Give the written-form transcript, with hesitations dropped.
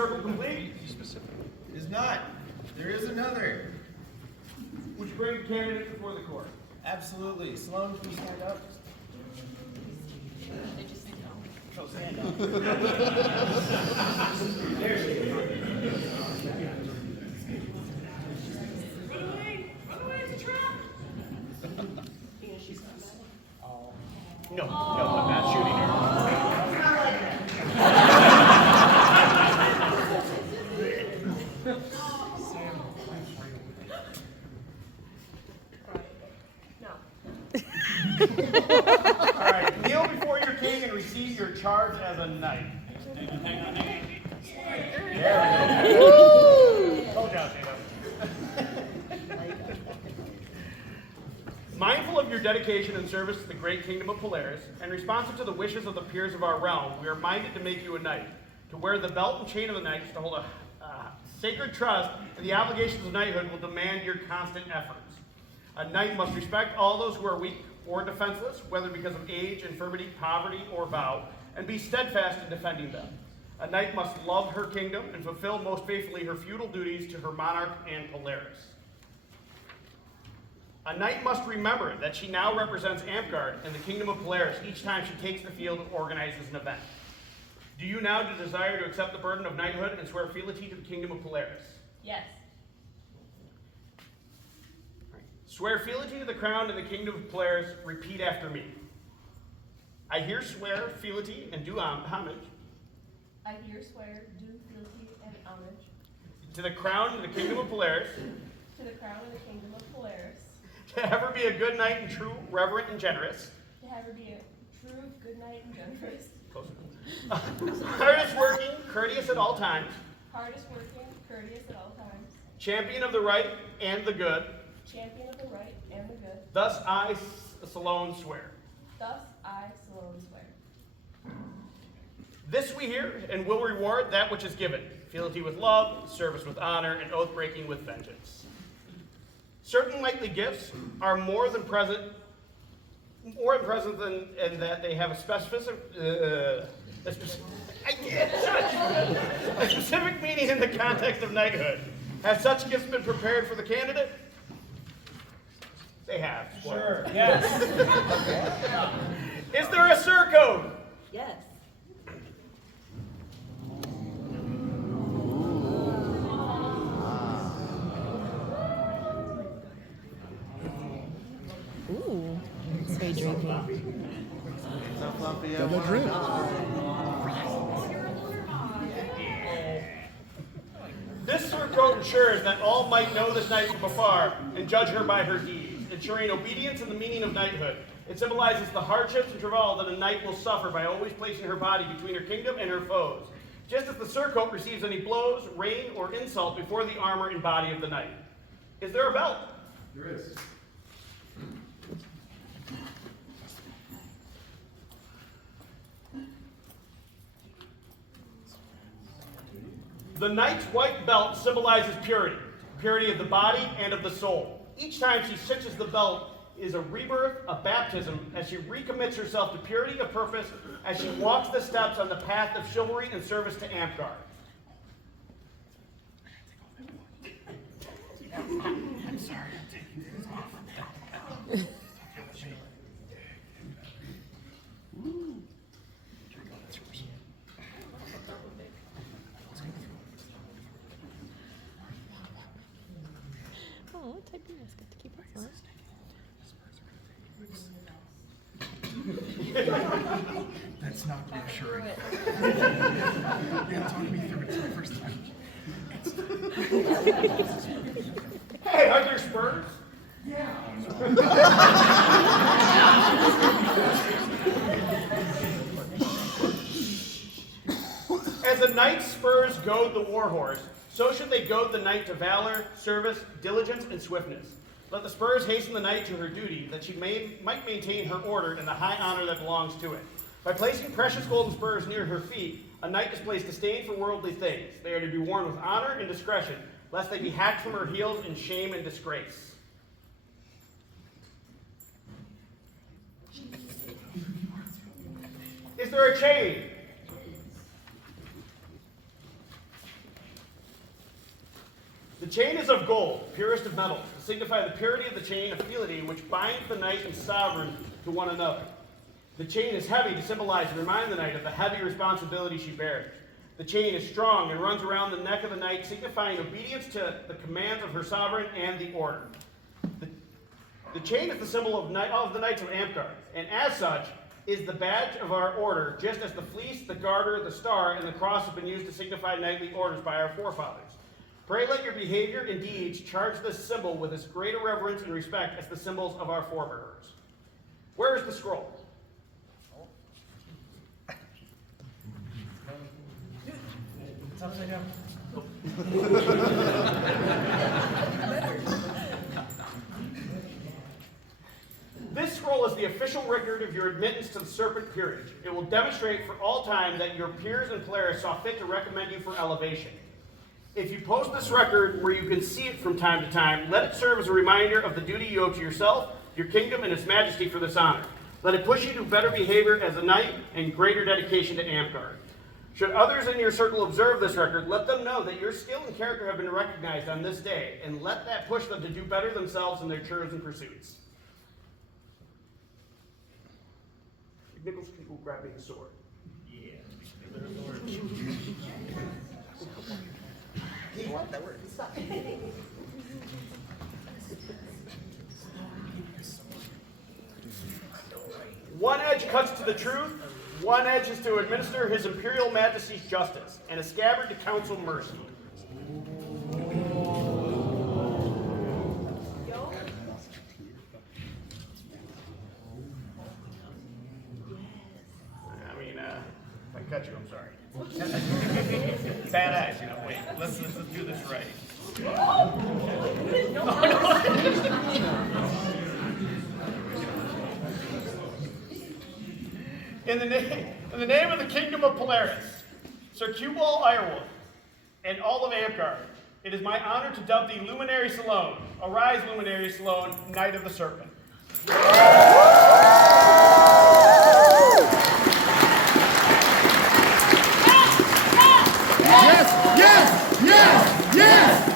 circle complete? It is not. There is another. Would you bring the candidate before the court? Absolutely. Salone, can you stand up? They just say no. Oh, stand up. There she is. Run away! Run away! It's a trap! She's not bad. No, I'm not shooting her. All right, kneel before your king and receive your charge as a knight. Hang on. There we go. Told y'all, Jacob. Mindful of your dedication and service to the great kingdom of Polaris, and responsive to the wishes of the peers of our realm, we are minded to make you a knight. To wear the belt and chain of the knights, to hold a sacred trust, and the obligations of knighthood will demand your constant efforts. A knight must respect all those who are weak or defenseless, whether because of age, infirmity, poverty, or vow, and be steadfast in defending them. A knight must love her kingdom and fulfill most faithfully her feudal duties to her monarch and Polaris. A knight must remember that she now represents Amtgard and the kingdom of Polaris each time she takes the field and organizes an event. Do you now desire to accept the burden of knighthood and swear fealty to the kingdom of Polaris? Yes. Swear fealty to the crown and the kingdom of Polaris. Repeat after me. I here swear fealty and do homage. I here swear, do fealty and homage To the crown and the kingdom of Polaris. to the crown of the kingdom of Polaris. To ever be a good knight and true, reverent, and generous. To have her be a true, good knight and generous. Hardest working, courteous at all times. Hardest working, courteous at all times. Champion of the right and the good. Champion of the right and the good. Thus I, Salone, swear. Thus I, Salone, swear. This we hear and will reward that which is given. Fealty with love, service with honor, and oath-breaking with vengeance. Certain knightly gifts are more than present than in that they have a specific meaning in the context of knighthood. Have such gifts been prepared for the candidate? They have. Sure. Yes. Is there a surcode? Yes. Ooh, it's very drippy. So fluffy. Double drip. This surcode ensures that all might know this knight from afar and judge her by her deeds, ensuring obedience and the meaning of knighthood. It symbolizes the hardships and travail that a knight will suffer by always placing her body between her kingdom and her foes, just as the surcoat receives any blows, rain, or insult before the armor and body of the knight. Is there a belt? There is. The knight's white belt symbolizes purity, purity of the body and of the soul. Each time she cinches the belt is a rebirth, a baptism, as she recommits herself to purity of purpose as she walks the steps on the path of chivalry and service to Amtgard. I'm sorry, I'm taking this off. Oh, what type of risk to keep it on? That's not reassuring. Yeah, talk me through it. It's my first time. Hey, are there spurs? As a knight's spurs goad the warhorse, so should they goad the knight to valor, service, diligence, and swiftness. Let the spurs hasten the knight to her duty, that she might maintain her order and the high honor that belongs to it. By placing precious golden spurs near her feet, a knight displays disdain for worldly things. They are to be worn with honor and discretion, lest they be hacked from her heels in shame and disgrace. Is there a chain? chain is of gold, purest of metals, to signify the purity of the chain of fealty which binds the knight and sovereign to one another. The chain is heavy to symbolize and remind the knight of the heavy responsibility she bears. The chain is strong and runs around the neck of the knight, signifying obedience to the commands of her sovereign and the order. The chain is the symbol of the Knights of Amtgard, and as such, is the badge of our order, just as the fleece, the garter, the star, and the cross have been used to signify knightly orders by our forefathers. Pray let your behavior and deeds charge this symbol with as great a reverence and respect as the symbols of our forebears. Where is the scroll? It's upside down. This scroll is the official record of your admittance to the Serpent Peerage. It will demonstrate for all time that your peers and Polaris saw fit to recommend you for elevation. If you post this record where you can see it from time to time, let it serve as a reminder of the duty you owe to yourself, your kingdom, and its majesty for this honor. Let it push you to better behavior as a knight and greater dedication to Amtgard. Should others in your circle observe this record, let them know that your skill and character have been recognized on this day, and let that push them to do better themselves in their chosen pursuits. Nichols, can you grab me the sword? Yeah. That works. One edge cuts to the truth, one edge is to administer his imperial majesty's justice, and a scabbard to counsel mercy. If I cut you, I'm sorry. Bad eyes, wait, let's do this right. In the name of the Kingdom of Polaris, Sir Cubal Irewolf, and all of Amtgard, it is my honor to dub thee Luminary Salone. Arise, Luminary Salone, Knight of the Serpent. Yes, yes, yes, yes!